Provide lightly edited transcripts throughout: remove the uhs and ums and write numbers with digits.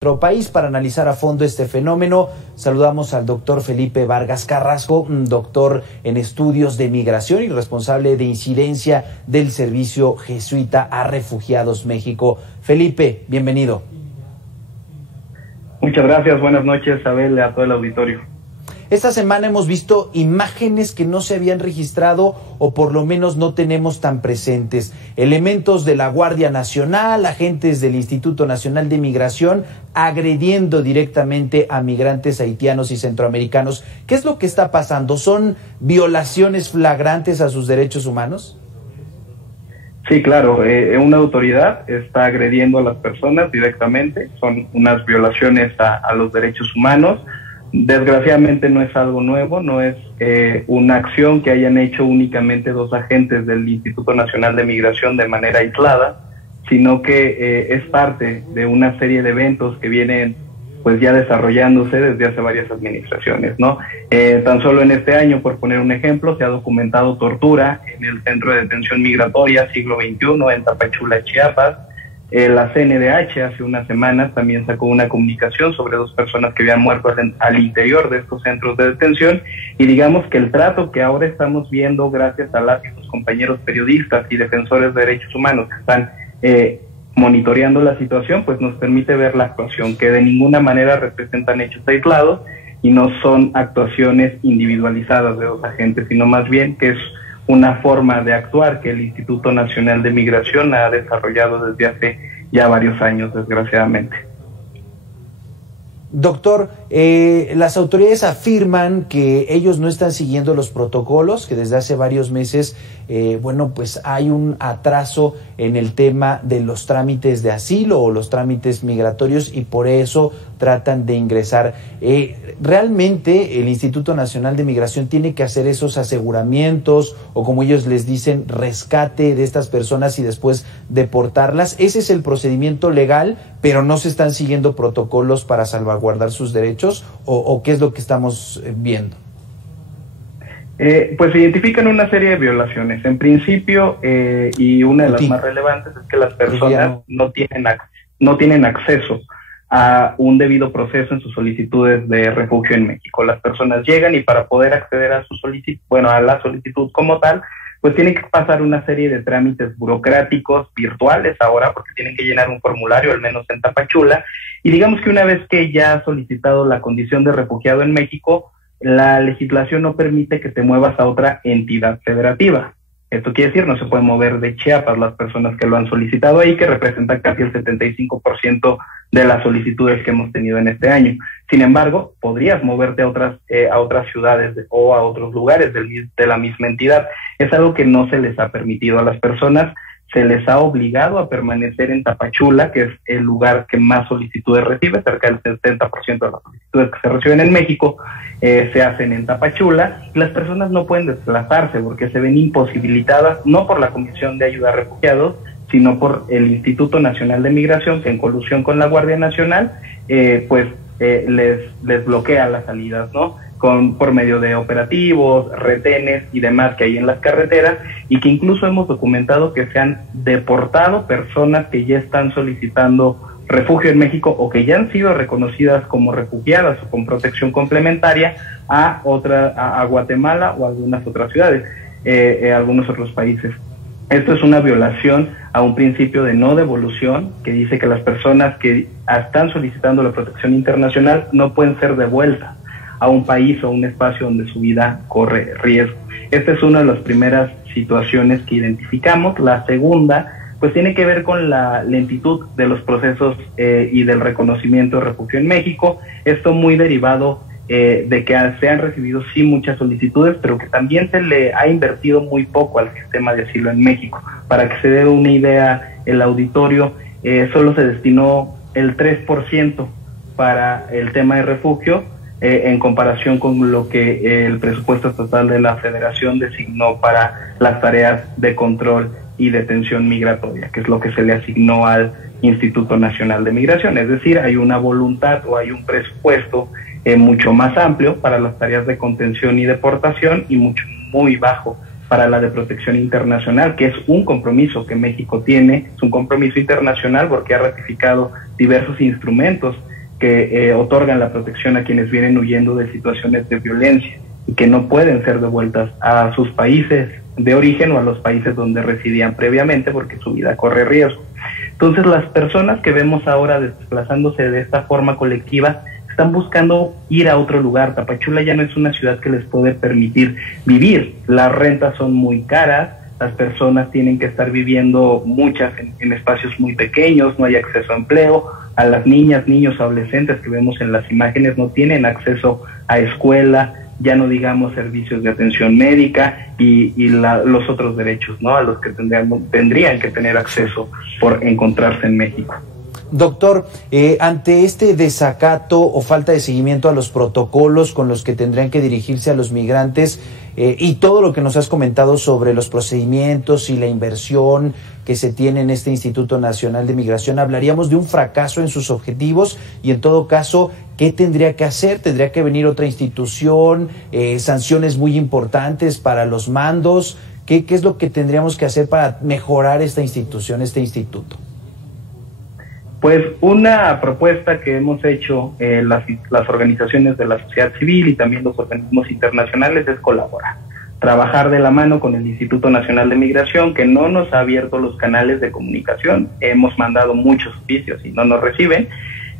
nuestro país. Para analizar a fondo este fenómeno, saludamos al doctor Felipe Vargas Carrasco, doctor en estudios de migración y responsable de incidencia del Servicio Jesuita a Refugiados México. Felipe, bienvenido. Muchas gracias, buenas noches, Abel, a todo el auditorio. Esta semana hemos visto imágenes que no se habían registrado o por lo menos no tenemos tan presentes. Elementos de la Guardia Nacional, agentes del Instituto Nacional de Migración agrediendo directamente a migrantes haitianos y centroamericanos. ¿Qué es lo que está pasando? ¿Son violaciones flagrantes a sus derechos humanos? Sí, claro, una autoridad está agrediendo a las personas directamente, son unas violaciones a los derechos humanos. Desgraciadamente no es algo nuevo, no es una acción que hayan hecho únicamente dos agentes del Instituto Nacional de Migración de manera aislada, sino que es parte de una serie de eventos que vienen pues ya desarrollándose desde hace varias administraciones, ¿no? Tan solo en este año, por poner un ejemplo, se ha documentado tortura en el Centro de Detención Migratoria Siglo XXI en Tapachula, Chiapas. La CNDH hace unas semanas también sacó una comunicación sobre dos personas que habían muerto al interior de estos centros de detención, y digamos que el trato que ahora estamos viendo gracias a las y los compañeros periodistas y defensores de derechos humanos que están monitoreando la situación, pues nos permite ver la actuación, que de ninguna manera representan hechos aislados y no son actuaciones individualizadas de dos agentes, sino más bien que es una forma de actuar que el Instituto Nacional de Migración ha desarrollado desde hace ya varios años, desgraciadamente. Doctor, las autoridades afirman que ellos no están siguiendo los protocolos, que desde hace varios meses, bueno, pues hay un atraso en el tema de los trámites de asilo o los trámites migratorios y por eso tratan de ingresar. ¿Realmente el Instituto Nacional de Migración tiene que hacer esos aseguramientos o, como ellos les dicen, rescate de estas personas y después deportarlas? ¿Ese es el procedimiento legal, pero no se están siguiendo protocolos para salvaguardar sus derechos? ¿O qué es lo que estamos viendo? Pues se identifican una serie de violaciones. En principio, y una de las más relevantes es que las personas no tienen acceso a un debido proceso en sus solicitudes de refugio en México. Las personas llegan y para poder acceder a su solicitud, bueno, a la solicitud como tal, pues tienen que pasar una serie de trámites burocráticos virtuales ahora, porque tienen que llenar un formulario, al menos en Tapachula, y digamos que una vez que ya has solicitado la condición de refugiado en México, la legislación no permite que te muevas a otra entidad federativa. Esto quiere decir, no se pueden mover de Chiapas las personas que lo han solicitado ahí, que representan casi el 75% de las solicitudes que hemos tenido en este año. Sin embargo, podrías moverte a otras ciudades o a otros lugares de la misma entidad. Es algo que no se les ha permitido a las personas. Se les ha obligado a permanecer en Tapachula, que es el lugar que más solicitudes recibe. Cerca del 70% de las solicitudes que se reciben en México se hacen en Tapachula, y las personas no pueden desplazarse porque se ven imposibilitadas, no por la Comisión de Ayuda a Refugiados, sino por el Instituto Nacional de Migración, que en colusión con la Guardia Nacional, les bloquea las salidas, ¿no? Por medio de operativos, retenes y demás que hay en las carreteras, y que incluso hemos documentado que se han deportado personas que ya están solicitando refugio en México o que ya han sido reconocidas como refugiadas o con protección complementaria a Guatemala o a algunas otras ciudades, algunos otros países. Esto es una violación a un principio de no devolución que dice que las personas que están solicitando la protección internacional no pueden ser devueltas a un país o un espacio donde su vida corre riesgo. Esta es una de las primeras situaciones que identificamos. La segunda, pues tiene que ver con la lentitud de los procesos y del reconocimiento de refugio en México. Esto muy derivado de que se han recibido sí muchas solicitudes, pero que también se le ha invertido muy poco al sistema de asilo en México. Para que se dé una idea, el auditorio, solo se destinó el 3% para el tema de refugio, en comparación con lo que el presupuesto estatal de la Federación designó para las tareas de control y detención migratoria, que es lo que se le asignó al Instituto Nacional de Migración. Es decir, hay una voluntad o hay un presupuesto mucho más amplio para las tareas de contención y deportación y muy bajo para la de protección internacional, que es un compromiso que México tiene, es un compromiso internacional porque ha ratificado diversos instrumentos que otorgan la protección a quienes vienen huyendo de situaciones de violencia y que no pueden ser devueltas a sus países de origen o a los países donde residían previamente porque su vida corre riesgo. Entonces las personas que vemos ahora desplazándose de esta forma colectiva están buscando ir a otro lugar. Tapachula ya no es una ciudad que les puede permitir vivir. Las rentas son muy caras, las personas tienen que estar viviendo muchas en espacios muy pequeños, no hay acceso a empleo, a las niñas, niños, adolescentes que vemos en las imágenes no tienen acceso a escuela, ya no digamos servicios de atención médica y los otros derechos, ¿no?, a los que tendrían que tener acceso por encontrarse en México. Doctor, ante este desacato o falta de seguimiento a los protocolos con los que tendrían que dirigirse a los migrantes y todo lo que nos has comentado sobre los procedimientos y la inversión que se tiene en este Instituto Nacional de Migración, ¿hablaríamos de un fracaso en sus objetivos? Y en todo caso, ¿qué tendría que hacer? ¿Tendría que venir otra institución? ¿Sanciones muy importantes para los mandos? ¿Qué es lo que tendríamos que hacer para mejorar esta institución, este instituto? Pues una propuesta que hemos hecho las organizaciones de la sociedad civil y también los organismos internacionales es colaborar, trabajar de la mano con el Instituto Nacional de Migración, que no nos ha abierto los canales de comunicación, hemos mandado muchos oficios y no nos reciben,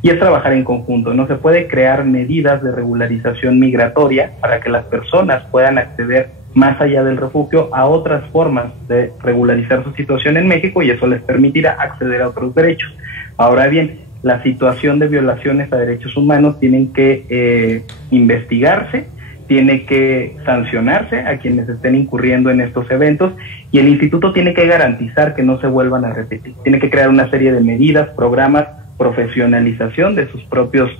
y es trabajar en conjunto. No se puede crear medidas de regularización migratoria para que las personas puedan acceder más allá del refugio a otras formas de regularizar su situación en México y eso les permitirá acceder a otros derechos. Ahora bien, la situación de violaciones a derechos humanos tienen que investigarse, tiene que sancionarse a quienes estén incurriendo en estos eventos y el instituto tiene que garantizar que no se vuelvan a repetir. Tiene que crear una serie de medidas, programas, profesionalización de sus propios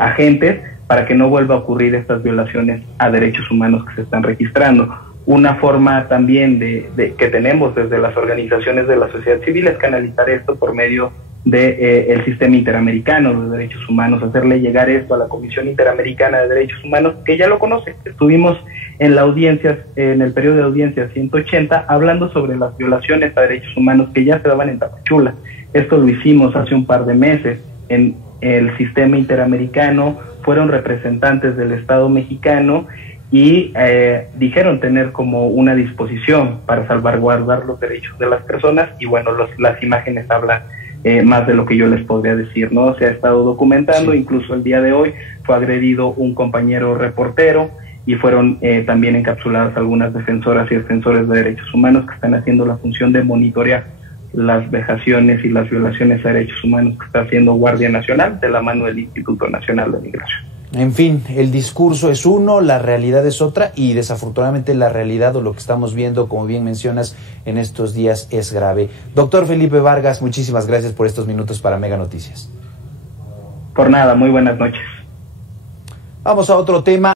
agentes para que no vuelva a ocurrir estas violaciones a derechos humanos que se están registrando. Una forma también que tenemos desde las organizaciones de la sociedad civil es canalizar esto por medio el sistema interamericano de derechos humanos, hacerle llegar esto a la Comisión Interamericana de Derechos Humanos, que ya lo conoce. Estuvimos en la audiencia, en el periodo de audiencia 180, hablando sobre las violaciones a derechos humanos que ya se daban en Tapachula. Esto lo hicimos hace un par de meses en el sistema interamericano, fueron representantes del Estado mexicano y dijeron tener como una disposición para salvaguardar los derechos de las personas y bueno, las imágenes hablan más de lo que yo les podría decir, ¿no? Se ha estado documentando, sí. Incluso el día de hoy fue agredido un compañero reportero y fueron también encapsuladas algunas defensoras y defensores de derechos humanos que están haciendo la función de monitorear las vejaciones y las violaciones a derechos humanos que está haciendo Guardia Nacional de la mano del Instituto Nacional de Migración. En fin, el discurso es uno, la realidad es otra y desafortunadamente la realidad o lo que estamos viendo, como bien mencionas, en estos días es grave. Doctor Felipe Vargas, muchísimas gracias por estos minutos para Mega Noticias. Por nada, muy buenas noches. Vamos a otro tema.